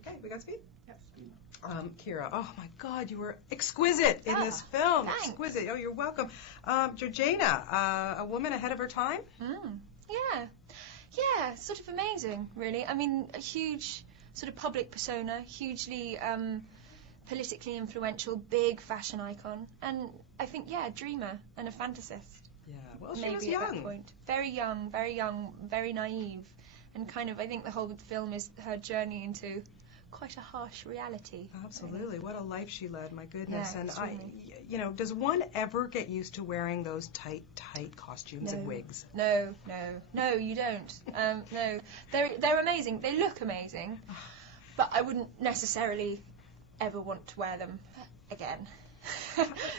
Okay, we got speed? Yes. Keira, oh my God, you were exquisite in this film. Thanks. Exquisite. Oh, you're welcome. Georgina, a woman ahead of her time? Yeah, sort of amazing, really. I mean, a huge sort of public persona, hugely politically influential, big fashion icon, and I think, a dreamer and a fantasist. Yeah, well, she maybe was at young. that point. Very young, very naive, and kind of, I think the whole film is her journey into quite a harsh reality. Absolutely. What a life she led, my goodness. Yeah, and does one ever get used to wearing those tight costumes and wigs? No, you don't. No, they're amazing. They look amazing, but I wouldn't necessarily ever want to wear them again.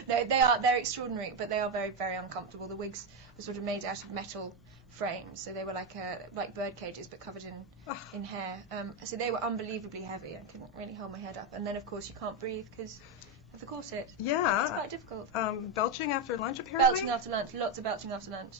No, they're extraordinary, but they are very, very uncomfortable. The wigs were sort of made out of metal frames, so they were like bird cages but covered in hair. So they were unbelievably heavy. I couldn't really hold my head up. And then of course you can't breathe because of the corset. Yeah. It's quite difficult. Belching after lunch apparently? Belching after lunch, lots of belching after lunch.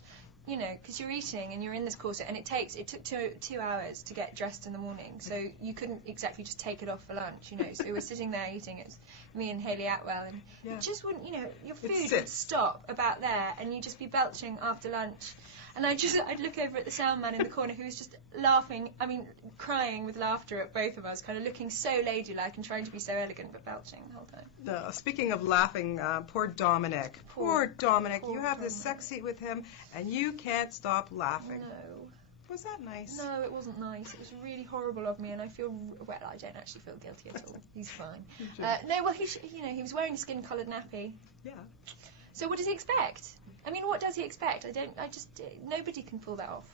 You know, because you're eating and you're in this corset, and it took 2 hours to get dressed in the morning, so you couldn't exactly just take it off for lunch, you know. So we were sitting there eating. It was me and Hayley Atwell, and you just wouldn't, you know, your food would stop about there, and you'd just be belching after lunch. And I'd look over at the sound man in the corner who was just laughing, crying with laughter at both of us, kind of looking so ladylike and trying to be so elegant, but belching the whole time. Speaking of laughing, poor Dominic. Poor Dominic. You have this sex seat with him, and you can't stop laughing. No. Was that nice? No, it wasn't nice. It was really horrible of me, and I don't actually feel guilty at all. He's fine. No, well, he was wearing a skin-coloured nappy. Yeah. So what does he expect? I mean, what does he expect? Nobody can pull that off.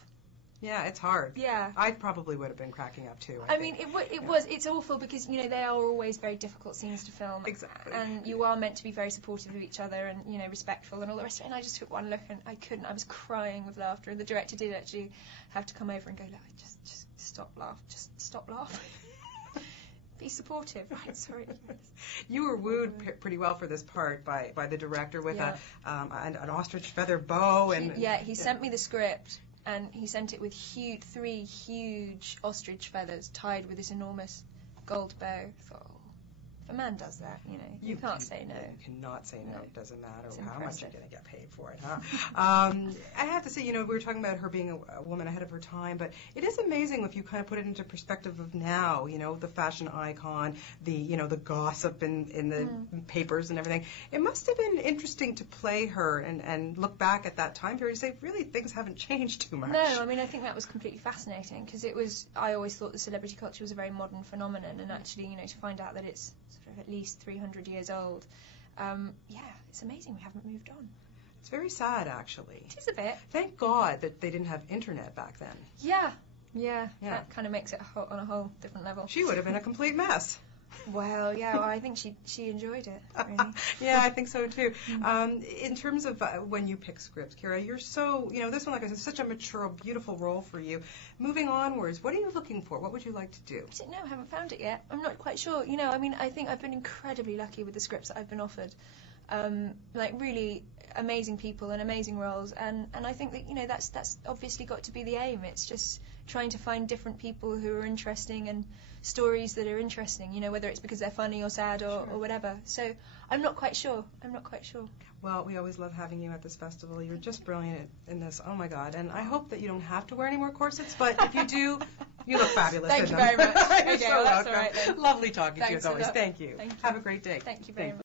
Yeah, it's hard. Yeah. I probably would have been cracking up too. I mean, it's awful because, you know, they are always very difficult scenes to film. Exactly. And you are meant to be very supportive of each other and, you know, respectful and all the rest of it. And I just took one look and I couldn't. I was crying with laughter. And the director did actually have to come over and go, look, just stop laughing. Just stop laughing. Be supportive. Right, sorry. You were wooed pretty well for this part by the director with an ostrich feather bow. He sent me the script. And he sent it with 3 huge ostrich feathers tied with this enormous gold bow. I thought, if a man does that, you know, you can't say no. You cannot say no. It doesn't matter how much you're going to get paid for it, huh? I have to say, you know, we were talking about her being a woman ahead of her time, but it is amazing if you kind of put it into perspective of now, you know, the fashion icon, the gossip in the papers and everything. It must have been interesting to play her and look back at that time period and say, really, things haven't changed too much. No, I mean, I think that was completely fascinating because I always thought the celebrity culture was a very modern phenomenon, and actually, you know, to find out that it's sort of at least 300 years old, it's amazing we haven't moved on. It's very sad, actually. It is a bit. Thank God that they didn't have internet back then. Yeah. That kind of makes it on a whole different level. She would have been a complete mess. Well, I think she enjoyed it, really. Yeah, I think so too. In terms of when you pick scripts, Keira, you're so, you know, this one, like I said, is such a mature, beautiful role for you. Moving onwards, what are you looking for? What would you like to do? I don't know, I haven't found it yet. I'm not quite sure. You know, I mean, I think I've been incredibly lucky with the scripts that I've been offered. Like really amazing people and amazing roles, and I think that, you know, that's obviously got to be the aim. It's just trying to find different people who are interesting and stories that are interesting, you know, whether it's because they're funny or sad or whatever. So I'm not quite sure. Well, we always love having you at this festival. You're just brilliant in this. Oh my God. And I hope that you don't have to wear any more corsets, but if you do, you look fabulous. Thank you very much. You're so well, that's welcome. all right then. Lovely talking to you as Thanks a always. lot. Thank you. Thank you. Have a great day. Thank you very much.